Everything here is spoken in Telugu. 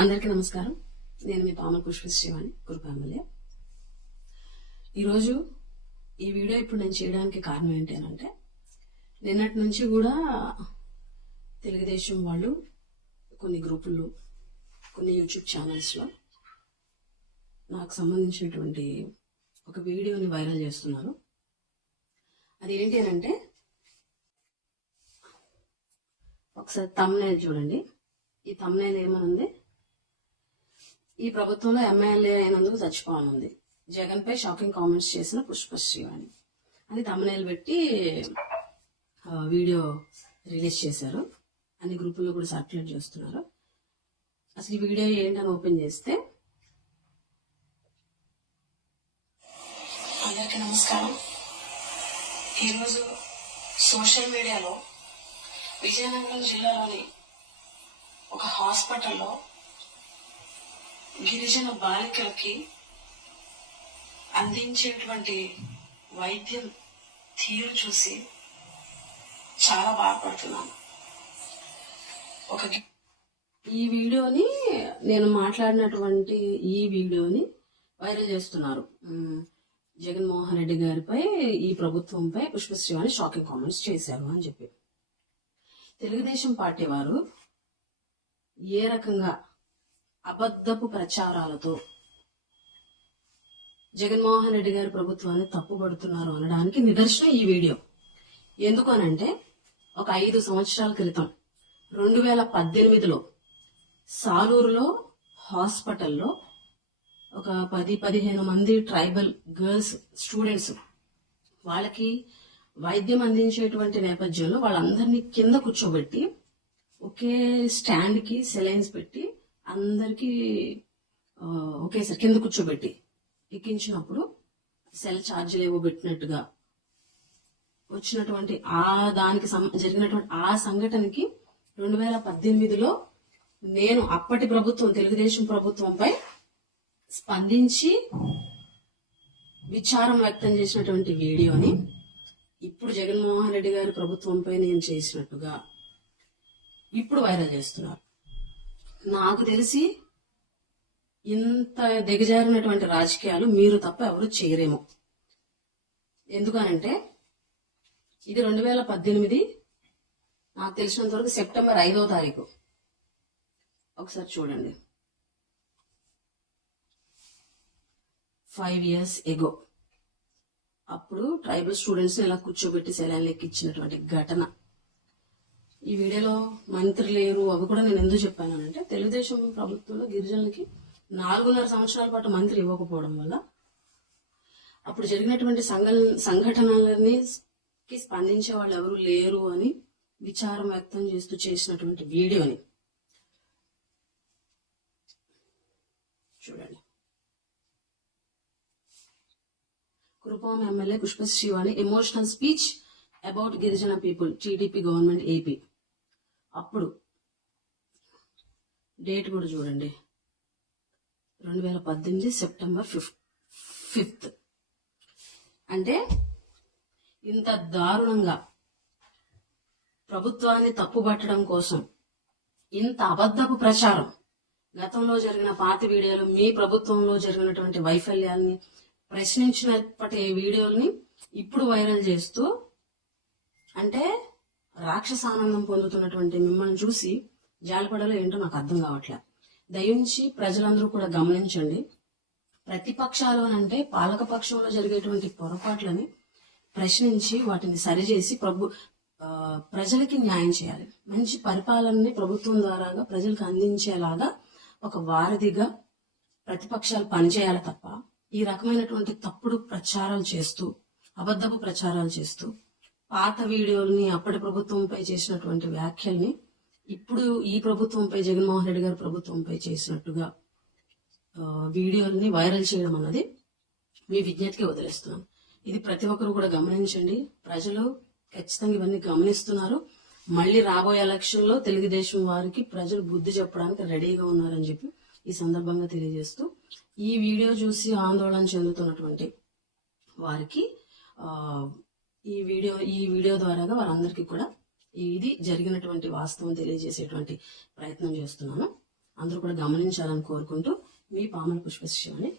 అందరికీ నమస్కారం. నేను మీ పామల పుష్పశ్రీవాణి కురుపామల్య. ఈరోజు ఈ వీడియో ఇప్పుడు నేను చేయడానికి కారణం ఏంటి అంటే, నిన్నటి నుంచి కూడా తెలుగుదేశం వాళ్ళు కొన్ని గ్రూపుల్లో, కొన్ని యూట్యూబ్ ఛానల్స్లో నాకు సంబంధించినటువంటి ఒక వీడియోని వైరల్ చేస్తున్నారు. అది ఏంటి అంటే, ఒకసారి థంబ్నెయిల్ చూడండి. ఈ థంబ్నెయిల్ ఏమనుంది? ఈ ప్రభుత్వంలో ఎమ్మెల్యే అయినందుకు చచ్చిపోవాలనుంది. జగన్ పై షాకింగ్ కామెంట్స్ చేసిన పుష్పశ్రీవాణి అని థంబ్నెయిల్ పెట్టి వీడియో రిలీజ్ చేశారు. అన్ని గ్రూపుల్లో కూడా సర్క్యులేట్ చేస్తున్నారు. అసలు ఈ వీడియో ఏంటని ఓపెన్ చేస్తే, అందరికీ నమస్కారం. ఈరోజు సోషల్ మీడియాలో విజయనగరం జిల్లాలోని ఒక హాస్పిటల్లో గిరిజన బాలికలకి అందించేటువంటి వైద్యం తీరు చూసి చాలా బాధపడుతున్నాను. ఈ వీడియోని నేను మాట్లాడినటువంటి ఈ వీడియోని వైరల్ చేస్తున్నారు. జగన్మోహన్ రెడ్డి గారిపై, ఈ ప్రభుత్వంపై పుష్పశ్రీవాణి షాకింగ్ కామెంట్స్ చేశారు అని చెప్పి. తెలుగుదేశం పార్టీ వారు ఏ రకంగా అబద్ధపు ప్రచారాలతో జగన్మోహన్ రెడ్డి గారి ప్రభుత్వాన్ని తప్పుపడుతున్నారు అనడానికి నిదర్శనం ఈ వీడియో. ఎందుకు అనంటే, ఒక 5 సంవత్సరాల క్రితం 2018లో సాలూరులో హాస్పిటల్లో ఒక 10-15 మంది ట్రైబల్ గర్ల్స్ స్టూడెంట్స్, వాళ్ళకి వైద్యం అందించేటువంటి నేపథ్యంలో వాళ్ళందరినీ కింద కూర్చోబెట్టి ఒకే స్టాండ్కి సెలైన్స్ పెట్టి అందరికీ ఒకేసారి కింద కూర్చోబెట్టి ఎక్కించినప్పుడు సెల్ ఛార్జీలు ఏవో పెట్టినట్టుగా వచ్చినటువంటి దానికి జరిగినటువంటి ఆ సంఘటనకి 2018లో నేను అప్పటి ప్రభుత్వం, తెలుగుదేశం ప్రభుత్వంపై స్పందించి విచారం వ్యక్తం చేసినటువంటి వీడియోని ఇప్పుడు జగన్మోహన్ రెడ్డి గారి ప్రభుత్వంపై నేను చేసినట్టుగా ఇప్పుడు వైరల్ చేస్తున్నారు. నాకు తెలిసి ఇంత దిగజారినటువంటి రాజకీయాలు మీరు తప్ప ఎవరు చేయరేమో. ఎందుకనంటే, ఇది 2018 నాకు తెలిసినంత వరకు సెప్టెంబర్ 5వ తారీఖు. ఒకసారి చూడండి. 5 years ఎగో అప్పుడు ట్రైబల్ స్టూడెంట్స్ ఇలా కూర్చోబెట్టి సెలైన్లు ఎక్కించినటువంటి ఘటన. ఈ వీడియోలో మంత్రి లేరు అవి కూడా నేను ఎందుకు చెప్పానంటే, తెలుగుదేశం ప్రభుత్వంలో గిరిజనులకి 4.5 సంవత్సరాల పాటు మంత్రి ఇవ్వకపోవడం వల్ల అప్పుడు జరిగినటువంటి సంఘటనలని స్పందించే వాళ్ళు ఎవరు లేరు అని విచారం వ్యక్తం చేస్తూ చేసినటువంటి వీడియోని చూడండి. Kurupam MLA Pushpasreevani emotional speech about girijana people, TDP government AP. అప్పుడు డేట్ కూడా చూడండి, 2018 సెప్టెంబర్ 5th. అంటే ఇంత దారుణంగా ప్రభుత్వాన్ని తప్పుపట్టడం కోసం ఇంత అబద్ధపు ప్రచారం, గతంలో జరిగిన పాత వీడియోలు, మీ ప్రభుత్వంలో జరిగినటువంటి వైఫల్యాల్ని ప్రశ్నించినప్పటి వీడియోల్ని ఇప్పుడు వైరల్ చేస్తూ, అంటే రాక్షసానందం పొందుతున్నటువంటి మిమ్మల్ని చూసి జాలిపడాలో ఏంటో నాకు అర్థం కావట్లే. దయించి ప్రజలందరూ కూడా గమనించండి. ప్రతిపక్షాలు అంటే పాలక పక్షంలో జరిగేటువంటి పొరపాట్లని ప్రశ్నించి వాటిని సరిచేసి ప్రజలకి న్యాయం చేయాలి. మంచి పరిపాలనని ప్రభుత్వం ద్వారాగా ప్రజలకు అందించేలాగా ఒక వారధిగా ప్రతిపక్షాలు పనిచేయాలి తప్ప, ఈ రకమైనటువంటి తప్పుడు ప్రచారాలు చేస్తూ, అబద్ధపు ప్రచారాలు చేస్తూ, పాత వీడియోల్ని అప్పటి ప్రభుత్వంపై చేసినటువంటి వ్యాఖ్యల్ని ఇప్పుడు ఈ ప్రభుత్వంపై, జగన్మోహన్ రెడ్డి గారి ప్రభుత్వంపై చేసినట్టుగా వీడియోల్ని వైరల్ చేయడం అన్నది మీ విజ్ఞతకి వదిలేస్తున్నాను. ఇది ప్రతి ఒక్కరు కూడా గమనించండి. ప్రజలు ఖచ్చితంగా ఇవన్నీ గమనిస్తున్నారు. మళ్ళీ రాబోయే ఎలక్షన్లో తెలుగుదేశం వారికి ప్రజలు బుద్ధి చెప్పడానికి రెడీగా ఉన్నారని చెప్పి ఈ సందర్భంగా తెలియజేస్తూ, ఈ వీడియో చూసి ఆందోళన చెందుతున్నటువంటి వారికి ఈ వీడియో ద్వారాగా వారందరికీ కూడా ఇది జరిగినటువంటి వాస్తవం తెలియజేసేటువంటి ప్రయత్నం చేస్తున్నాను. అందరూ కూడా గమనించాలని కోరుకుంటూ మీ పాముల పుష్పశివాని.